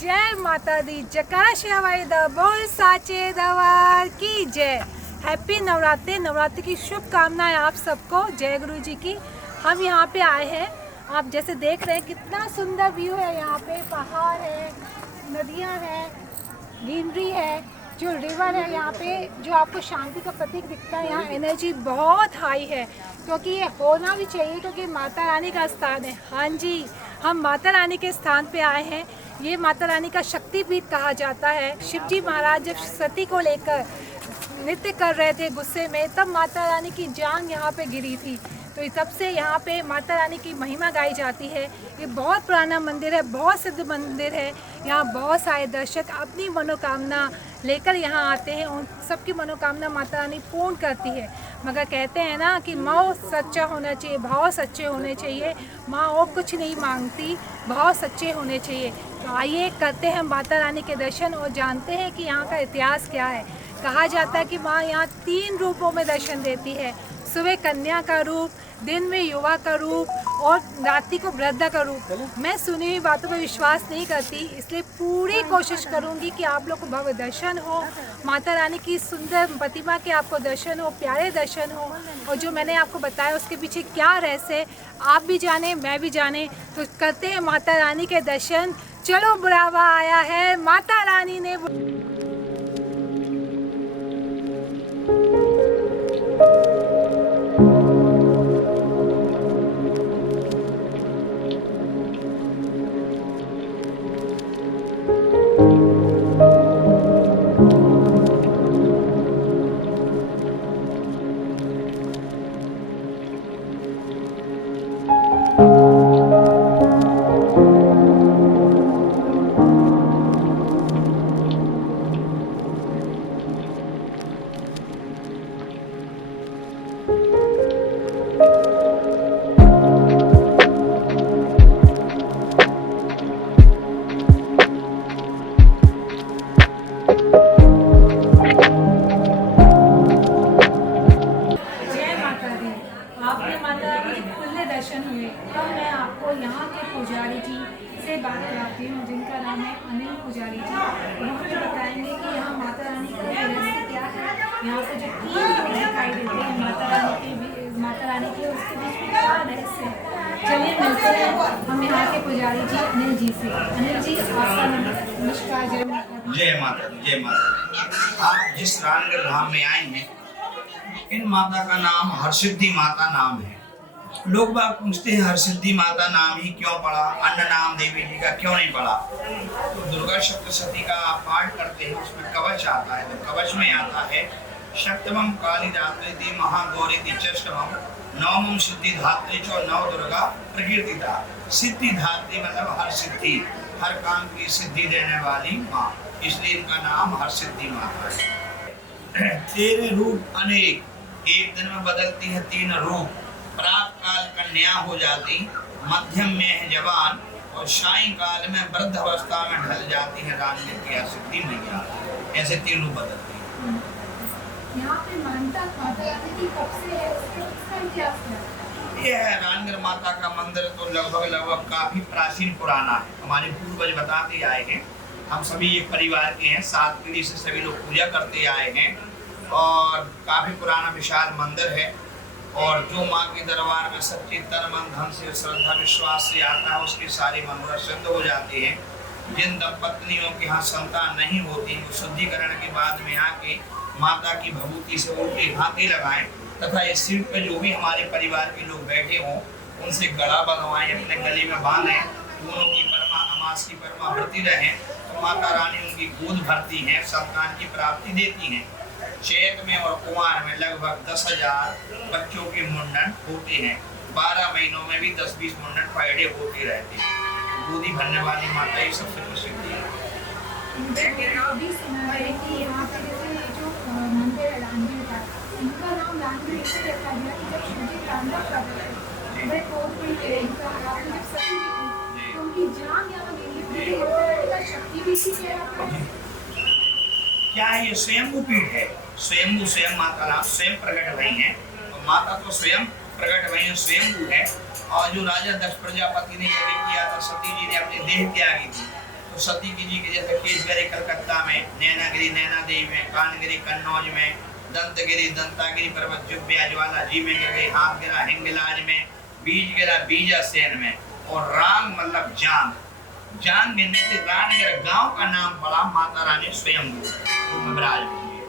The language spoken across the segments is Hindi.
जय माता दी, जकाश हवाई द बोल साचे दवार की जय। हैप्पी नवरात्रि। नवरात्रि की शुभकामनाएं आप सबको। जय गुरु जी की। हम यहाँ पे आए हैं, आप जैसे देख रहे हैं कितना सुंदर व्यू है। यहाँ पे पहाड़ है, नदियाँ हैं, ग्रीनरी है, जो रिवर है यहाँ पे, जो आपको शांति का प्रतीक दिखता है। यहाँ एनर्जी बहुत हाई है, क्योंकि ये होना भी चाहिए, क्योंकि माता रानी का स्थान है। हाँ जी, हम माता रानी के स्थान पे आए हैं। ये माता रानी का शक्तिपीठ कहा जाता है। शिवजी महाराज जब सती को लेकर नृत्य कर रहे थे गुस्से में, तब माता रानी की जान यहाँ पे गिरी थी। तो तब से यहाँ पे माता रानी की महिमा गाई जाती है। ये बहुत पुराना मंदिर है, बहुत सिद्ध मंदिर है। यहाँ बहुत सारे दर्शक अपनी मनोकामना लेकर यहाँ आते हैं। उन सबकी मनोकामना माता रानी पूर्ण करती है। मगर कहते हैं ना कि माँ सच्चा होना चाहिए, भाव सच्चे होने चाहिए। माँ और कुछ नहीं मांगती, भाव सच्चे होने चाहिए। तो आइए करते हैं माता रानी के दर्शन और जानते हैं कि यहाँ का इतिहास क्या है। कहा जाता है कि माँ यहाँ 3 रूपों में दर्शन देती है। सुबह कन्या का रूप, दिन में युवा का रूप और रात्रि को वृद्धा का रूप। मैं सुनी हुई बातों पर विश्वास नहीं करती, इसलिए पूरी कोशिश करूंगी कि आप लोग को भव्य दर्शन हो, माता रानी की सुंदर प्रतिमा के आपको दर्शन हो, प्यारे दर्शन हो। और जो मैंने आपको बताया उसके पीछे क्या रहस्य, आप भी जाने, मैं भी जाने। तो करते हैं माता रानी के दर्शन। चलो बुलावा आया है, माता रानी ने। आपने माता रानी के खुले दर्शन हुए। अब मैं आपको यहाँ के पुजारी जी से बात कराती हूँ, जिनका नाम है अनिल पुजारी जी। उन्होंने बताएंगे कि यहाँ माता रानी का रहस्य क्या है। यहाँ पे जो 3 लोग दिखाई देते हैं माता रानी के उसके बीच में क्या रहस्य है। चलिए मिलते हैं हम यहाँ के पुजारी जी अनिल जी से। अनिल जी, आपका नमस्कार। जय माता दी। जय माता दी, जय माता दी। आप जिस रानगढ़ धाम में आए हैं, इन माता का नाम हरसिद्धि माता नाम है। लोग बाग पूछते हैं हरसिद्धि माता नाम ही क्यों पड़ा, अन्य नाम देवी जी का क्यों नहीं पड़ा। तो दुर्गा सप्तशती का आप पाठ करते हैं, उसमें कवच आता है। तो कवच में आता है सप्तमम काली धात्री महागौरी चष्टमम नवमम सिद्धि धात्री चो नव दुर्गा प्रकीर्तिता। सिद्धि धात्री मतलब हर सिद्धि, हर काम की सिद्धि देने वाली माँ, इसलिए इनका नाम हरसिद्धि माता है। 13 रूप अनेक, एक दिन में बदलती है 3 रूप। प्रातः काल कन्या हो जाती, मध्यम में है जवान और सायं काल में वृद्ध अवस्था में ढल जाती है रानी की सिद्धि मैया। ऐसे 3 रूप बदलती है। यहाँ पे मानता कब से है, उसका इतिहास क्या है? ये है रानगढ़ माता का मंदिर तो लगभग काफी प्राचीन पुराना है। हमारे पूर्वज बताते आए हैं। हम सभी एक परिवार के हैं, 7 पीढ़ी से सभी लोग पूजा करते आए हैं और काफी पुराना विशाल मंदिर है। और जो माँ के दरबार में सच्चे तन मन धन से श्रद्धा विश्वास से आता है, उसके सारे मनोरथ सिद्ध हो जाते हैं। जिन दंपत्नियों के यहाँ संतान नहीं होती, वो शुद्धिकरण के बाद में आके माता की भभूति से उल्टे हाथे लगाएं तथा इस सीट पे जो भी हमारे परिवार के लोग बैठे हों, उनसे गला बंधवाएं, अपने गले में बांधें, दोनों की परमा अमास की परमा भरती रहें। तो माता रानी उनकी गोद भरती हैं, संतान की प्राप्ति देती हैं। चैत में और कुमार में लगभग 10,000 बच्चों के मुंडन होते हैं। 12 महीनों में भी 10-20 मुंडन पहले होते रहते हैं। गोदी भरने वाली माता ही सबसे प्रसिद्ध है। अभी सुना है कि यहाँ पे जैसे जो मंदिर है रानगढ़ का, इनका नाम रानगढ़ इसलिए रखा गया कि जब शिवजी तांडव करते थे, वे कोर्ट में जब सती थी तो उनकी जान यहाँ गई, शक्ति भी थी क्या है। ये स्वयंभू पीठ है। स्वयंभू स्वयं माता नाम स्वयं प्रकट भई हैं। तो माता तो स्वयं प्रकट भई हैं, स्वयंभू है। और जो राजा दक्ष प्रजापति ने यज्ञ किया था, सती जी ने अपने देह त्यागी थी, तो सती जी के जैसे केसगरी कलकत्ता में, नैनागिरी नैना देवी में, कानगिरी कन्नौज में, दंतगिरी दंतागिरी पर्वत जुब्बिया ज्वाला जी में गिर गई, हाथ गिरा हिंगलाज में, बीज गिरा बीजासेन में, और राम मतलब जान जान गिरने से रानीगढ़ गांव का नाम पड़ा माता रानी स्वयं विराज हुई है।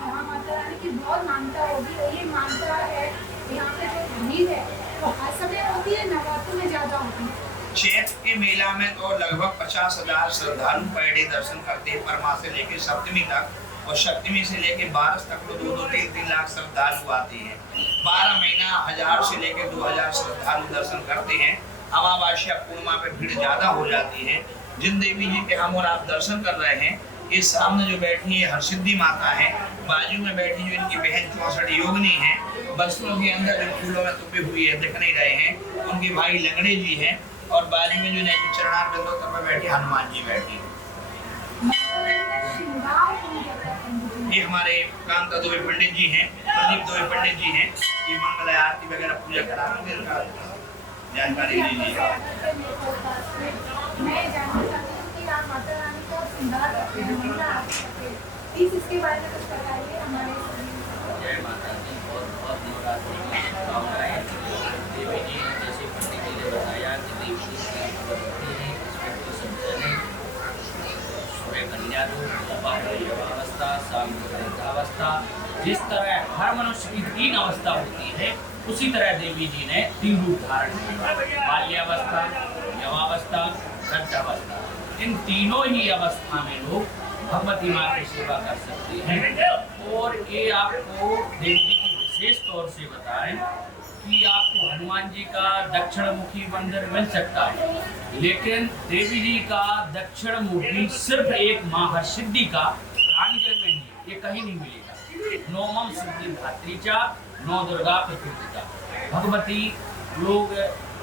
हाँ, माता रानी की बहुत मान्यता होगी और ये मान्यता है यहाँ पे जो भीड़ है वो हर समय होती है, नवरात्रि में ज्यादा होती है। चैत के मेला में तो लगभग 50,000 श्रद्धालु पर डे दर्शन करते हैं, परमा से लेकर सप्तमी तक, और सप्तमी से लेकर 12 तक तो 2-3 लाख श्रद्धालु आते हैं। 12 महीना 1000 से लेकर 2000 श्रद्धालु दर्शन करते हैं। अमावस्या पूर्णिमा पे भीड़ ज्यादा हो जाती है। जिन देवी जी के हम और आप दर्शन कर रहे हैं, इस सामने जो बैठी है हरसिद्धि माता है, बाजू में बैठी जो इनकी बहन 64 योगिनी है, वस्त्रों के अंदर जो फूलों में तुपी हुई है दिख नहीं रहे हैं, उनके भाई लंगड़े जी हैं, और बाजू में जो चरणार बिंदु पर बैठी हनुमान जी बैठी। ये हमारे कांता दुबे पंडित जी हैं, प्रदीप दुबे पंडित जी हैं, ये मंगल आरती वगैरह पूजा कराते हैं, इनका जानकारी दीजिए। मैं जानना चाहती हूँ कि आप माता रानी को श्रृंगार करते हैं, मंगला आरती करते हैं, प्लीज इसके बारे में कुछ बताइए हमारे। जय माता दी। बहुत बहुत नवरात्रि की शुभकामनाएं। देवी जी ने जैसे पंडित जी ने बताया कि देवी जी की भक्ति है, इसमें तो सब जाने सूर्य कन्या रूप, दोपहर युवावस्था, शाम को वृद्धावस्था, जिस तरह हर मनुष्य की 3 अवस्था होती है, उसी तरह देवी जी ने 3 रूप धारण किया, बाल्यावस्था, यवावस्था, वृद्धावस्था। इन तीनों ही अवस्था में लोग भगवती माँ की सेवा कर सकते हैं। और ये आपको देवी जी की विशेष तौर से बताएं कि आपको हनुमान जी का दक्षिण मुखी मंदिर मिल सकता है, लेकिन देवी जी का दक्षिण मुखी सिर्फ एक माँ हरसिद्धि का रानीगढ़ में ही, ये कहीं नहीं मिलेगा। नौमम सिद्धि धात्रीचा, 9 दुर्गा प्रकृतिका। भगवती लोग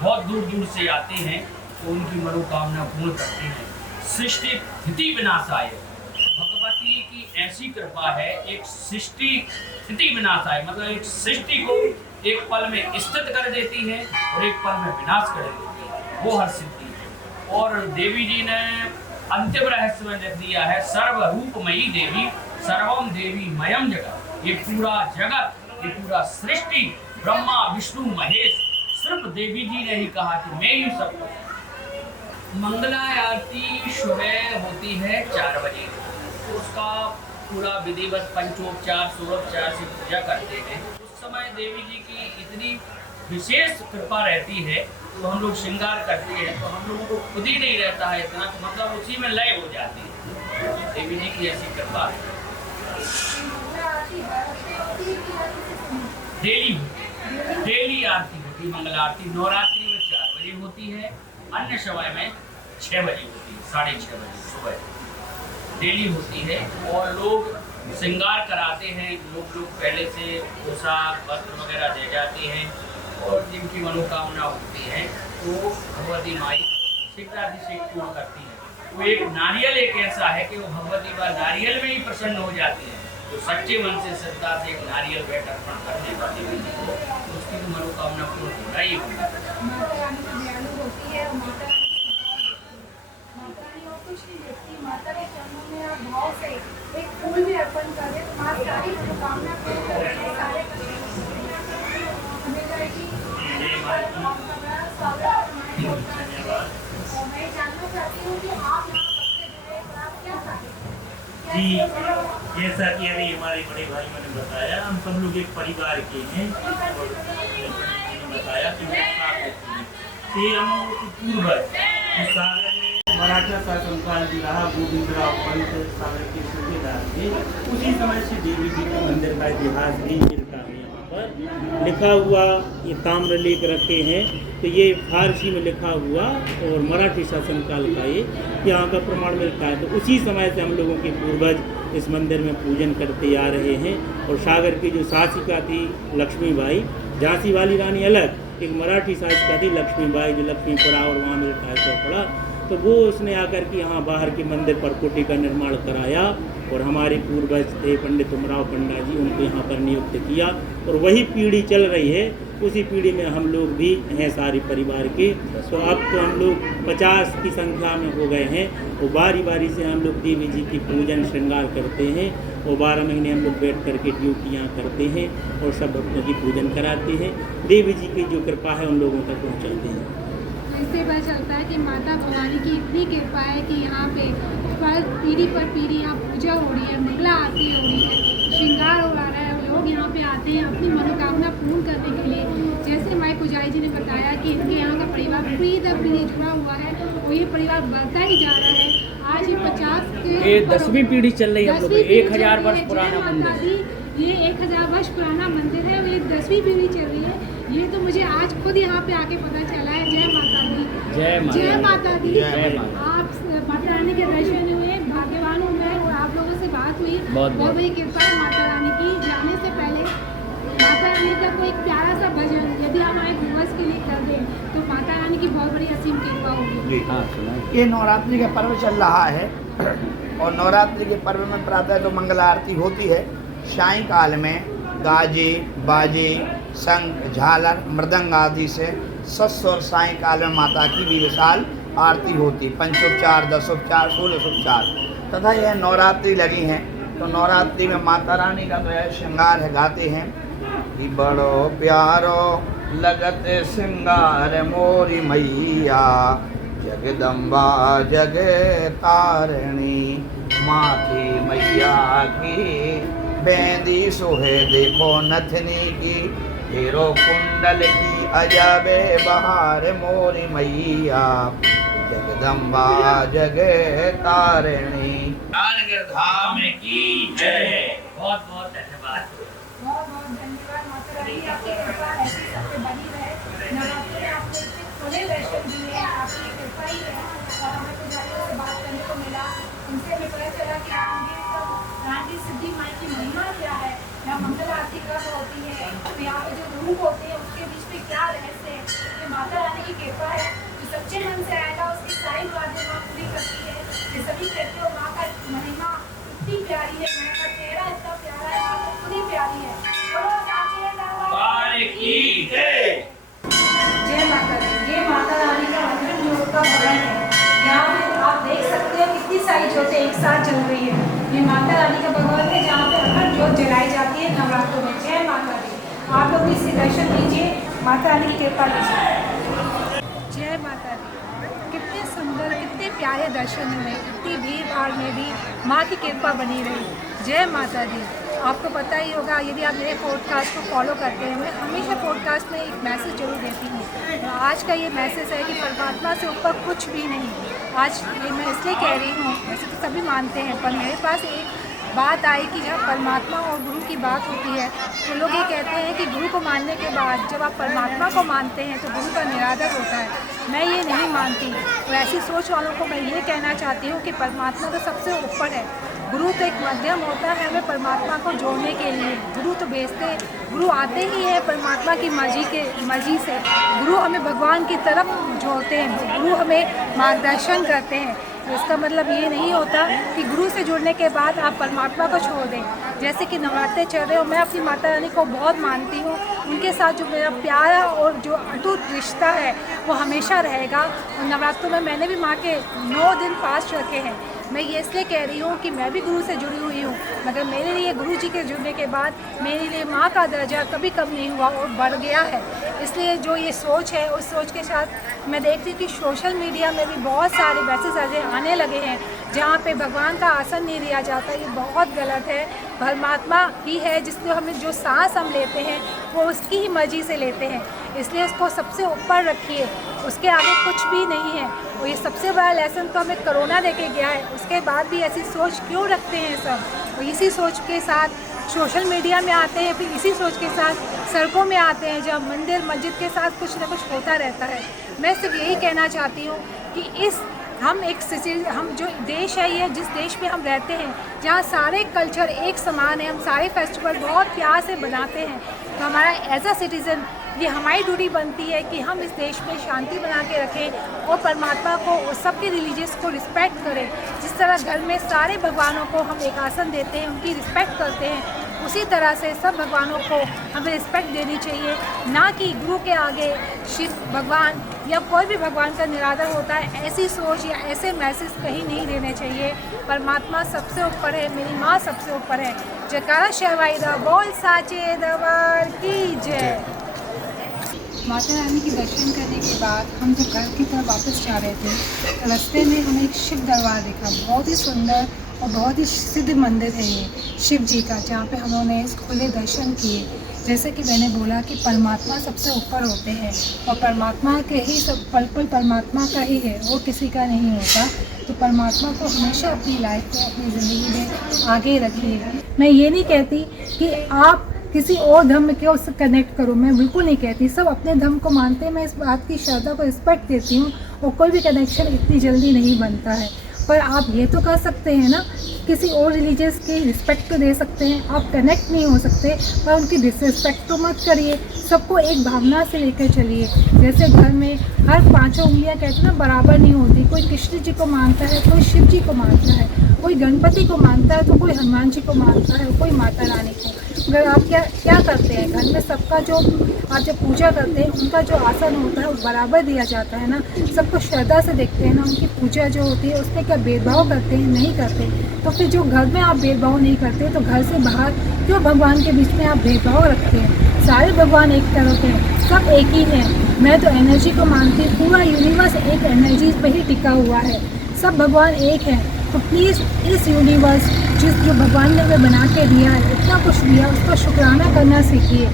बहुत दूर दूर से आते हैं तो उनकी मनोकामना पूर्ण करते हैं। सृष्टि स्थिति विनाशाय, भगवती की ऐसी कृपा है, एक सृष्टि स्थिति विनाशाय मतलब एक सृष्टि को एक पल में स्थित कर देती है और एक पल में विनाश कर देती है, वो हर सिद्धि है। और देवी जी ने अंतिम रहस्य में लिख दिया है, सर्वरूपमयी देवी सर्वम देवी मयम जगत। ये पूरा जगत, ये पूरा सृष्टि, ब्रह्मा विष्णु महेश, सिर्फ देवी जी ने ही कहा कि मैं ही सब कुछ। मंगला आरती सुबह होती है 4 बजे, उसका पूरा विधिवत पंचोपचार सूर्योपचार से पूजा करते हैं। उस समय देवी जी की इतनी विशेष कृपा रहती है तो हम लोग श्रृंगार करते हैं तो हम लोगों को खुद ही नहीं रहता है इतना, तो मतलब उसी में लय हो जाती है। देवी जी की ऐसी कृपा है। डेली आरती होती है मंगला आरती। नवरात्रि में 4 बजे होती है, अन्य समय में 6 बजे होती है, 6:30 बजे सुबह डेली होती है। और लोग श्रृंगार कराते हैं, लोग पहले से पोशाक वस्त्र वगैरह दे जाते हैं, और जिनकी मनोकामना होती है वो भगवती माई शीघ्रातिशीघ्र पूर्ण करती है। वो एक नारियल एक ऐसा है कि वो भगवती माँ नारियल में ही प्रसन्न हो जाती है। तो सच्चे मन से श्रद्धा से एक नारियल बैठ अर्पण करने वाली को तो उसकी तो मनोकामना पूर्ण होना ही होगा। माता रानी तो दयालु होती है, माता रानी और कुछ नहीं देखती। माता के चरणों में आप भाव से एक फूल भी अर्पण करें तो माँ सारी मनोकामना पूर्ण करके सारे हमें जाएगी। मैं जानना चाहती हूँ कि आप यहाँ सबसे जुड़े हैं, आप क्या चाहते हैं? जी, जैसा कि अभी हमारे बड़े भाई ने बताया, हम सब लोग एक परिवार के हैं और बताया कि ये हम लोग के पूर्वज सागर में मराठा शासनकाल भी रहा, गोविंदराव पंत सागर के सूबेदार थे। उसी समय से देवी जी के मंदिर का इतिहास भी मिलता है। यहाँ पर लिखा हुआ ये ताम्र लेख रखे हैं, तो ये फारसी में लिखा हुआ और मराठी शासनकाल का ये यहाँ का प्रमाण मिलता है। तो उसी समय से हम लोगों के पूर्वज इस मंदिर में पूजन करते आ रहे हैं। और सागर की जो शासिका थी लक्ष्मीबाई, झांसी वाली रानी अलग, एक मराठी शासिका थी लक्ष्मीबाई, जो लक्ष्मीपुरा और वहाँ मिलता है चौपड़ा, तो वो उसने आकर के यहाँ बाहर के मंदिर पर कुटी का निर्माण कराया। और हमारे पूर्वज थे पंडित उमराव पंडा जी, उनको यहाँ पर नियुक्त किया और वही पीढ़ी चल रही है। उसी पीढ़ी में हम लोग भी हैं सारे परिवार के। तो अब तो हम लोग 50 की संख्या में हो गए हैं और बारी बारी से हम लोग देवी जी की पूजन श्रृंगार करते हैं और 12 महीने हम लोग बैठ करके ड्यूटियाँ करते हैं और सब भक्तों की पूजन कराते हैं। देवी जी की जो कृपा है उन लोगों तक पहुँचाते हैं। इससे पता चलता है कि माता भवानी की इतनी कृपा है कि यहाँ पे पीढ़ी पर पीढ़ी यहाँ पूजा हो रही है, मंगला आरती हो रही है, श्रृंगार हो रहा है। लोग यहाँ पे आते हैं अपनी मनोकामना पूर्ण करने के लिए। जैसे हमारे पुजारी जी ने बताया कि इनके यहाँ का परिवार पीढ़ी दर पीढ़ी जुड़ा हुआ है और ये परिवार बढ़ता ही जा रहा है। आज ये 50 के 10वीं पीढ़ी चल रही है, हम लोग 1000 वर्ष पुराना मंदिर। ये 1000 वर्ष पुराना मंदिर है और ये 10वीं पीढ़ी चल रही है। ये तो मुझे आज खुद यहाँ पे आके पता चला है। जय माता दी, जय माता दी। आप माता रानी के दर्शन हुए, भाग्यवान हूँ मैं और आप लोगों से बात हुई, बहुत बड़ी कृपा है माता रानी की। जाने से पहले माता रानी का कोई प्यारा सा भजन यदि हम हमारे व्यूअर्स के लिए कर दें तो माता रानी की बहुत बड़ी असीम कृपा होगी। ये नवरात्रि का पर्व चल रहा है और नवरात्रि के पर्व में प्रातः तो मंगला आरती होती है। सायंकाल में गाजे बाजे शंख झालर मृदंग आदि से सस्वर सायंकाल में माता की भी विशाल आरती होती, पंचोपचार, दशोपचार, 16 तथा यह नवरात्रि लगी हैं। तो नवरात्रि में माता रानी का जो है श्रृंगार है, गाते हैं कि बड़ो प्यारो लगत श्रृंगार मोरी मैया, जगदम्बा जग तारिणी, माथे मैया की बेंदी सोहे देखो नथनी की, हीरो कुंडल की अजबे बहार मोरी मैया, जगदम्बा जग तारिणी। धाम की जय। बहुत बहुत धन्यवाद। बहुत बहुत धन्यवाद माता रानी, आपकी कृपा ऐसी सब पे बनी रहे। नवरात्रि में आपको इतने खुले दर्शन दिए, आपकी कृपा ही है। और हमें पुजारियों से बात करने को मिला, उनसे हमें पता चला कि रानी सिद्धि माई की महिमा क्या है, यहाँ मंगल आरती कब होती है, तो यहाँ पे जो रूप होते हैं उसके बीच में क्या रहस्य है। ये माता रानी की कृपा है, जो सच्चे मन से आएगा उसकी सारी मुरादें माँ पूरी करती है। ये सभी कहते हो माँ का महिमा इतनी प्यारी है, माँ का चेहरा इतना प्यारा है, माँ तो खुद ही प्यारी है। बोलो साचे दरबार की जय। जय माता दी। ये माता रानी का अखंड ज्योत का भवन है। यहाँ पे आप देख सकते हो कितनी सारी ज्योतें एक साथ जल रही है। ये माता रानी का भवन है जहाँ पे अखंड ज्योत जलाई जाती है नवरात्रों में। जय माता दी। आप लोग इससे दर्शन कीजिए, माता रानी की कृपा लीजिए। जय माता दी। कितने सुंदर, कितने प्यारे दर्शन हुए, इतनी भीड़ भाड़ में भी माँ की कृपा बनी रही। जय माता दी। आपको पता ही होगा, यदि आप मेरे पॉडकास्ट को फॉलो करते हैं, मैं हमेशा पॉडकास्ट में एक मैसेज जरूर देती हूँ। आज का ये मैसेज है कि परमात्मा से ऊपर कुछ भी नहीं। आज ये मैं इसलिए कह रही हूँ, वैसे तो सभी मानते हैं, पर मेरे पास एक बात आई कि जब परमात्मा और गुरु की बात होती है तो लोग ये कहते हैं कि गुरु को मानने के बाद जब आप परमात्मा को मानते हैं तो गुरु का निरादर होता है। मैं ये नहीं मानती। तो ऐसी सोच वालों को मैं ये कहना चाहती हूँ कि परमात्मा तो सबसे ऊपर है, गुरु तो एक माध्यम होता है हमें परमात्मा को जोड़ने के लिए। गुरु तो भेजते, गुरु आते ही है परमात्मा की मर्जी से। गुरु हमें भगवान की तरफ जोड़ते हैं, गुरु हमें मार्गदर्शन करते हैं। तो इसका मतलब ये नहीं होता कि गुरु से जुड़ने के बाद आप परमात्मा को छोड़ दें। जैसे कि नवरात्रे चल रहे हो, मैं अपनी माता रानी को बहुत मानती हूँ, उनके साथ जो मेरा प्यारा और जो अटूट रिश्ता है वो हमेशा रहेगा। और नवरात्रों में मैंने भी माँ के 9 दिन फास्ट रखे हैं। मैं ये इसलिए कह रही हूँ कि मैं भी गुरु से जुड़ी हुई हूँ, मगर मेरे लिए गुरु जी के जुड़ने के बाद मेरे लिए माँ का दर्जा कभी कम नहीं हुआ और बढ़ गया है। इसलिए जो ये सोच है, उस सोच के साथ मैं देखती हूँ कि सोशल मीडिया में भी बहुत सारे मैसेज ऐसे आने लगे हैं जहाँ पे भगवान का आसन नहीं लिया जाता। ये बहुत गलत है। परमात्मा ही है जिससे हमें जो सांस हम लेते हैं वो उसकी ही मर्जी से लेते हैं, इसलिए उसको सबसे ऊपर रखिए, उसके आगे कुछ भी नहीं है। और ये सबसे बड़ा लेसन तो हमें कोरोना देके गया है, उसके बाद भी ऐसी सोच क्यों रखते हैं सब। और इसी सोच के साथ सोशल मीडिया में आते हैं, फिर इसी सोच के साथ सड़कों में आते हैं जब मंदिर मस्जिद के साथ कुछ ना कुछ होता रहता है। मैं सिर्फ यही कहना चाहती हूँ कि हम जो देश है, ये जिस देश में हम रहते हैं, जहाँ सारे कल्चर एक समान है, हम सारे फेस्टिवल बहुत प्यार से बनाते हैं, तो हमारा एज अ सिटीज़न ये हमारी ड्यूटी बनती है कि हम इस देश में शांति बना के रखें और परमात्मा को और सबके रिलीजियस को रिस्पेक्ट करें। जिस तरह घर में सारे भगवानों को हम एक आसन देते हैं, उनकी रिस्पेक्ट करते हैं, उसी तरह से सब भगवानों को हमें रिस्पेक्ट देनी चाहिए, ना कि गुरु के आगे शिव भगवान या कोई भी भगवान का निरादर होता है, ऐसी सोच या ऐसे मैसेज कहीं नहीं देने चाहिए। परमात्मा सबसे ऊपर है, मेरी माँ सबसे ऊपर है। जयकारा शेवाई दा बोल साचे दरबार की जय। माता रानी के दर्शन करने के बाद हम जब घर की तरफ वापस जा रहे थे तो रास्ते में हमें एक शिव दरबार दिखा, बहुत ही सुंदर और बहुत ही सिद्ध मंदिर है ये शिव जी का, जहाँ पे हमने खुले दर्शन किए। जैसे कि मैंने बोला कि परमात्मा सबसे ऊपर होते हैं और परमात्मा के ही सब पल पल परमात्मा का ही है, वो किसी का नहीं होता। तो परमात्मा को हमेशा अपनी लाइफ में, अपनी ज़िंदगी में आगे रखिए। मैं ये नहीं कहती कि आप किसी और धर्म के उससे कनेक्ट करो, मैं बिल्कुल नहीं कहती। सब अपने धर्म को मानते हैं, मैं इस बात की श्रद्धा को रिस्पेक्ट देती हूँ और कोई भी कनेक्शन इतनी जल्दी नहीं बनता है। पर आप ये तो कर सकते हैं ना, किसी और रिलीजियस की रिस्पेक्ट तो दे सकते हैं। आप कनेक्ट नहीं हो सकते पर उनकी डिसरिस्पेक्ट तो मत करिए। सबको एक भावना से लेकर चलिए। जैसे घर में हर पांचों उंगलियां कहते हैं ना बराबर नहीं होती, कोई कृष्ण जी को मानता है, कोई शिव जी को मानता है, कोई गणपति को मानता है, तो कोई हनुमान जी को मानता है, कोई माता रानी को। अगर आप क्या करते हैं घर में, सबका जो आप जब पूजा करते हैं उनका जो आसन होता है वो बराबर दिया जाता है ना, सबको श्रद्धा से देखते हैं ना, उनकी पूजा जो होती है उसमें क्या भेदभाव करते हैं? नहीं करते। तो फिर जो घर में आप भेदभाव नहीं करते तो घर से बाहर क्यों भगवान के बीच में आप भेदभाव रखते हैं? सारे भगवान एक तरह के हैं, सब एक ही हैं। मैं तो एनर्जी को मानती हूँ, पूरा यूनिवर्स एक एनर्जी पे ही टिका हुआ है, सब भगवान एक हैं। तो प्लीज़ इस यूनिवर्स जो भगवान ने हमें बना के दिया है, इतना कुछ दिया, उसका शुक्राना करना सीखिए।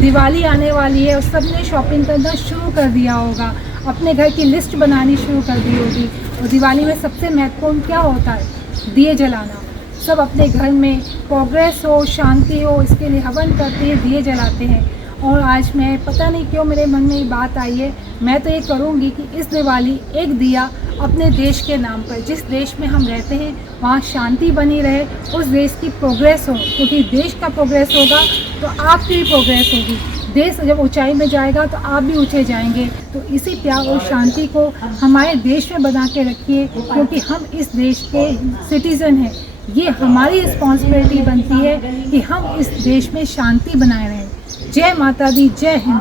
दिवाली आने वाली है और सब ने शॉपिंग करना शुरू कर दिया होगा, अपने घर की लिस्ट बनानी शुरू कर दी होगी। और दिवाली में सबसे महत्वपूर्ण क्या होता है? दिए जलाना। सब अपने घर में प्रोग्रेस हो, शांति हो, इसके लिए हवन करते हैं, दिए जलाते हैं। और आज मैं पता नहीं क्यों मेरे मन में ये बात आई है, मैं तो ये करूँगी कि इस दिवाली एक दिया अपने देश के नाम पर, जिस देश में हम रहते हैं वहाँ शांति बनी रहे, उस देश की प्रोग्रेस हो, क्योंकि देश का प्रोग्रेस होगा तो आपकी भी प्रोग्रेस होगी। देश जब ऊंचाई में जाएगा तो आप भी ऊंचे जाएंगे। तो इसी प्यार और शांति को हमारे देश में बना के रखिए, क्योंकि हम इस देश के सिटीज़न हैं। ये हमारी रिस्पॉन्सिबिलिटी बनती है कि हम इस देश में शांति बनाए रहें। जय माता दी, जय हिंद।